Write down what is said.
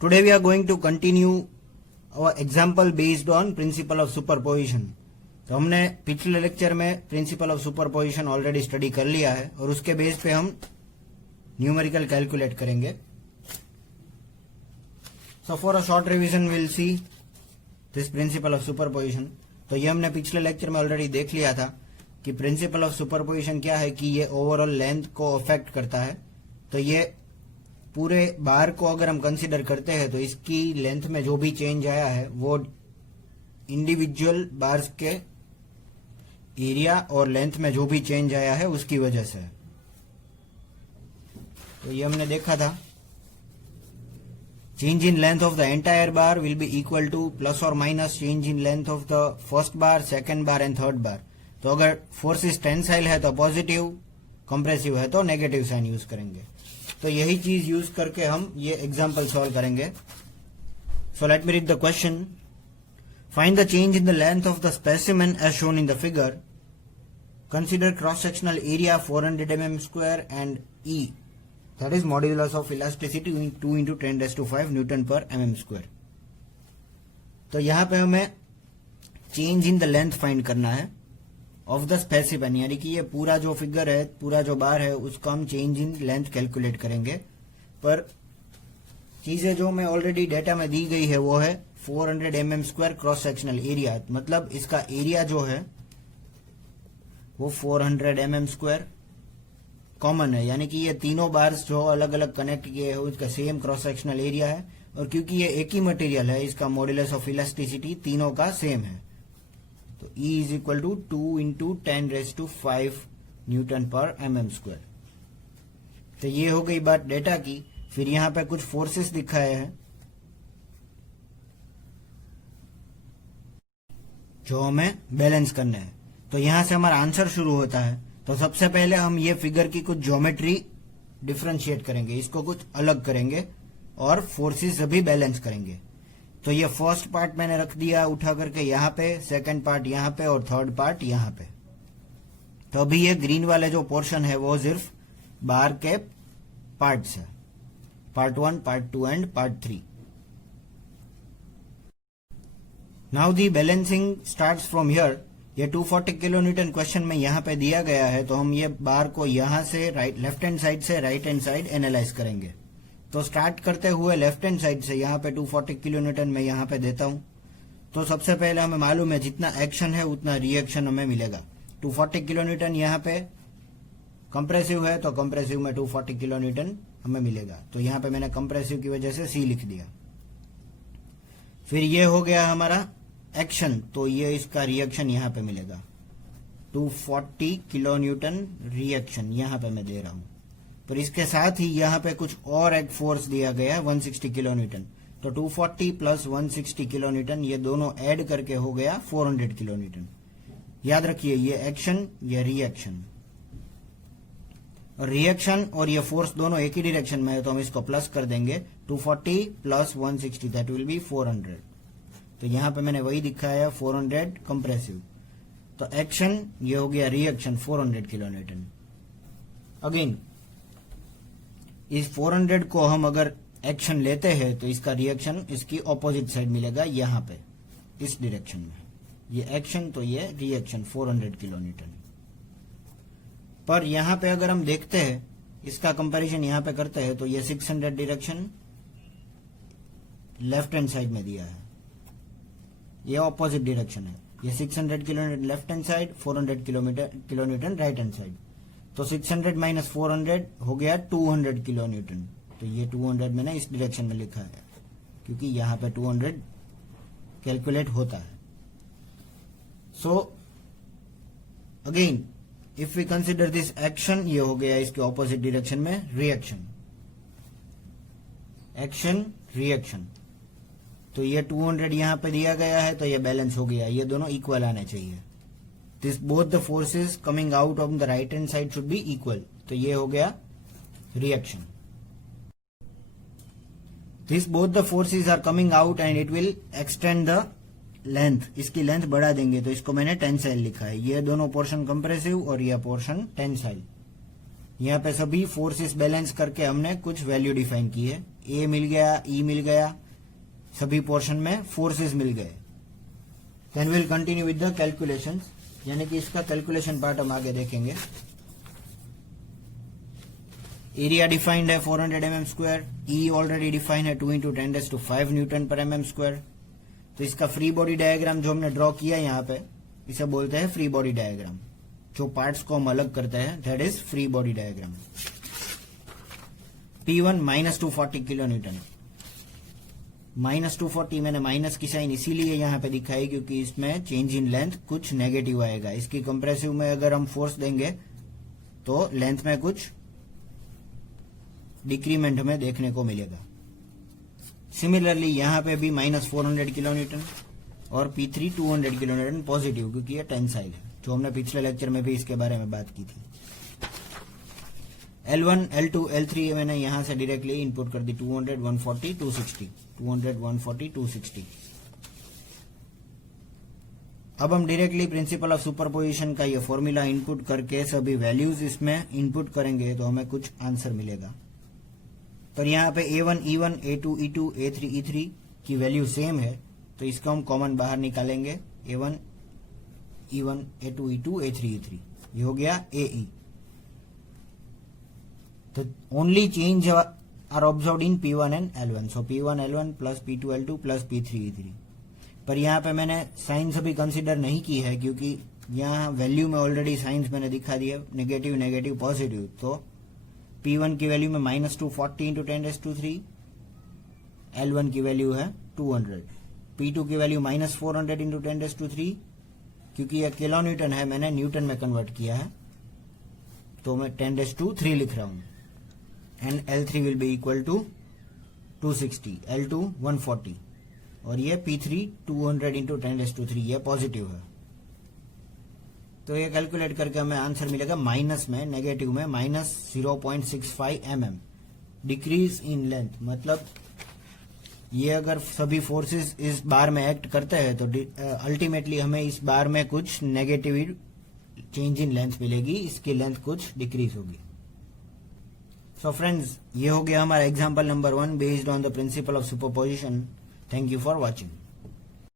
Today we are going to continue our example based on principle of superposition. तो हमने पिछले lecture में principle of superposition already study कर लिया है और उसके बेस पे हम न्यूमेरिकल कैलकुलेट करेंगे. So for a short revision will see this principle of superposition. तो ये हमने पिछले लेक्चर में ऑलरेडी देख लिया था कि प्रिंसिपल ऑफ सुपरपोजिशन क्या है कि ये ओवरऑल लेंथ को अफेक्ट करता है. तो ये पूरे बार को अगर हम कंसीडर करते हैं तो इसकी लेंथ में जो भी चेंज आया है वो इंडिविजुअल बार्स के एरिया और लेंथ में जो भी चेंज आया है उसकी वजह से. तो ये हमने देखा था change in length of the entire bar will be equal to plus और minus change in length of the first bar, second bar and third bar. तो अगर फोर्सेस टेंसाइल है तो पॉजिटिव, कंप्रेसिव है तो नेगेटिव साइन यूज करेंगे. तो यही चीज यूज करके हम ये एग्जांपल सॉल्व करेंगे. So let me read the question. Find the change in the length of the specimen as shown in the figure. Consider cross-sectional area 400 mm square and E, that is modulus of elasticity 2 into 10 raised to 5 Newton per mm square. तो यहाँ पे हमें change in the length find करना है of the specimen, यानी कि ये पूरा जो फिगर है, पूरा जो बार है, उसका हम चेंज इन लेंथ कैलकुलेट करेंगे. पर चीजें जो हमें ऑलरेडी डेटा में दी गई है वो है 400 mm square cross sectional area. मतलब इसका एरिया जो है वो 400 mm स्क्वायर कॉमन है, यानी कि ये तीनों बार्स जो अलग अलग कनेक्ट किए हैं उसका सेम क्रॉस सेक्शनल एरिया है. और क्योंकि ये एक ही मटेरियल है इसका मॉड्यूलस ऑफ इलास्टिसिटी तीनों का सेम है. तो E is equal to 2 into 10 raise to 5 newton पर mm स्क्वायर. तो ये हो गई बात डेटा की. फिर यहां पे कुछ फोर्सेस दिखाए हैं जो हमें बैलेंस करने हैं. तो यहां से हमारा आंसर शुरू होता है. तो सबसे पहले हम ये फिगर की कुछ ज्योमेट्री डिफरेंशिएट करेंगे, इसको कुछ अलग करेंगे और फोर्सेस भी बैलेंस करेंगे. तो ये फर्स्ट पार्ट मैंने रख दिया उठा करके यहाँ पे, सेकंड पार्ट यहाँ पे और थर्ड पार्ट यहाँ पे. तो अभी ये ग्रीन वाले जो पोर्शन है वो सिर्फ बार के पार्ट्स है, part 1, part 2 and part 3. Now the balancing starts from here. ये 240 किलो न्यूटन क्वेश्चन में यहाँ पे दिया गया है. तो हम ये बार को यहाँ से लेफ्ट हैंड साइड से राइट हैंड साइड एनालाइज करेंगे. तो स्टार्ट करते हुए लेफ्ट हैंड साइड से यहाँ पे 240 किलो न्यूटन में यहाँ पे देता हूँ. तो सबसे पहले हमें मालूम है जितना एक्शन है उतना रिएक्शन हमें मिलेगा. 240 किलो न्यूटन यहाँ पे कंप्रेसिव है तो कंप्रेसिव में 240 किलो न्यूटन हमें मिलेगा. तो यहाँ पे मैंने कंप्रेसिव की वजह से C लिख दिया. फिर ये हो गया हमारा एक्शन, तो ये इसका रिएक्शन यहाँ पे मिलेगा 240 किलो न्यूटन रिएक्शन यहाँ पे मैं दे रहा हूं. पर इसके साथ ही यहाँ पे कुछ और एक फोर्स दिया गया है 160 किलो न्यूटन. तो 240 प्लस 160 किलो न्यूटन ये दोनों ऐड करके हो गया 400 किलो न्यूटन. याद रखिए ये एक्शन ये रिएक्शन. रिएक्शन और ये फोर्स दोनों एक ही डायरेक्शन में है तो हम इसको प्लस कर देंगे. 240 प्लस 160 दैट विल बी 400. तो यहां पे मैंने वही दिखाया 400 कंप्रेसिव. तो एक्शन ये हो गया रिएक्शन 400 किलो न्यूटन. अगेन इस 400 को हम अगर एक्शन लेते हैं तो इसका रिएक्शन इसकी ऑपोजिट साइड मिलेगा यहां पे इस डायरेक्शन में. ये एक्शन तो ये रिएक्शन 400 किलो न्यूटन. पर यहां पे अगर हम देखते हैं इसका कंपैरिजन यहां पे करते हैं तो ये 600 डायरेक्शन लेफ्ट हैंड साइड में दिया है, ये ऑपोजिट डायरेक्शन है. ये 600 kilo Newton left hand side, 400 kilo Newton right hand side. तो 600 माइनस 400 हो गया 200 किलो न्यूटन. तो ये 200 मैंने इस डायरेक्शन में लिखा है क्योंकि यहां पे 200 कैलकुलेट होता है. So again if we consider this action, ये हो गया इसके ऑपोजिट डायरेक्शन में रिएक्शन. Action reaction. तो ये 200 यहां पे दिया गया है तो ये बैलेंस हो गया, ये दोनों इक्वल आने चाहिए. This both the forces coming out of the right hand side should be equal. तो ये हो गया reaction. This both the forces are coming out and it will extend the length. इसकी लेंथ बढ़ा देंगे तो इसको मैंने टेंसाइल लिखा है. ये दोनों पोर्शन कंप्रेसिव और यह पोर्शन टेंसाइल. यहाँ पे सभी फोर्सेस बैलेंस करके हमने कुछ वैल्यू डिफाइन की है. ए मिल गया, ई मिल गया, सभी पोर्शन में फोर्सेस मिल गए। Then will continue with the calculations, यानी कि इसका कैलकुलेशन पार्ट हम आगे देखेंगे। एरिया डिफाइंड है 400 mm², ई ऑलरेडी डिफाइंड है 2 × 10⁵ न्यूटन पर mm²। तो इसका फ्री बॉडी डायग्राम जो हमने ड्रॉ किया यहाँ पे, इसे बोलते हैं फ्री बॉडी डायग्राम। जो पार्ट्स को हम अलग करते हैं that is free body diagram. P1 -240 kilo Newton. -240 मैंने माइनस की साइन इसीलिए यहाँ पे दिखाई क्योंकि इसमें चेंज इन लेंथ कुछ नेगेटिव आएगा। इसकी कंप्रेसिव में अगर हम फोर्स देंगे तो लेंथ में कुछ डिक्रीमेंट हमें देखने को मिलेगा। सिमिलरली यहाँ पे भी -400 किलो न्यूटन और P3 200 किलो न्यूटन पॉजिटिव, क्योंकि ये टेंसाइल है, जो हमने पिछले लेक्चर में भी इसके बारे में बात की थी। L1, L2, L3 मैंने यहां से डायरेक्टली इनपुट कर दी 200, 140, 260, 200, 140, 260। अब हम डायरेक्टली प्रिंसिपल ऑफ सुपरपोजिशन का ये फॉर्मूला इनपुट करके सभी वैल्यूज इसमें इनपुट करेंगे तो हमें कुछ आंसर मिलेगा। पर यहाँ पे A1, E1, A2, E2, A3, E3 की वैल्यू सेम है, तो इसका हम कॉमन बाहर निकालेंगे। A1, E1, A2, E2, A3, E3, ये हो गया AE। तो only change are observed in P1 and L1, so P1 L1 plus P2 L2 plus P3 E3। पर यहाँ पे मैंने साइंस अभी कंसीडर नहीं की है क्योंकि यहाँ वैल्यू में ऑलरेडी साइंस मैंने दिखा दिया, नेगेटिव नेगेटिव पॉजिटिव। तो P1 की वैल्यू में -240 × 10⁻³ L1 की वैल्यू है 200, P2 की वैल्यू -400 × 10⁻³ क्योंकि यह किलो न्यूटन है, मैंने न्यूटन में कन्वर्ट किया है तो मैं 10⁻³ लिख रहा हूं। And L3 will be equal to 260, L2 140 और ये P3 200 × 10⁻³, ये पॉजिटिव है। तो ये कैलकुलेट करके हमें आंसर मिलेगा माइनस में, नेगेटिव में -0.65 mm डिक्रीज इन लेंथ। मतलब ये अगर सभी फोर्सेस इस बार में एक्ट करते हैं तो अल्टीमेटली हमें इस बार में कुछ नेगेटिव चेंज इन लेंथ मिलेगी, इसकी लेंथ कुछ डिक्रीज होगी। सो फ्रेंड्स, ये हो गया हमारा example number 1 based on the principle of superposition. Thank you for watching.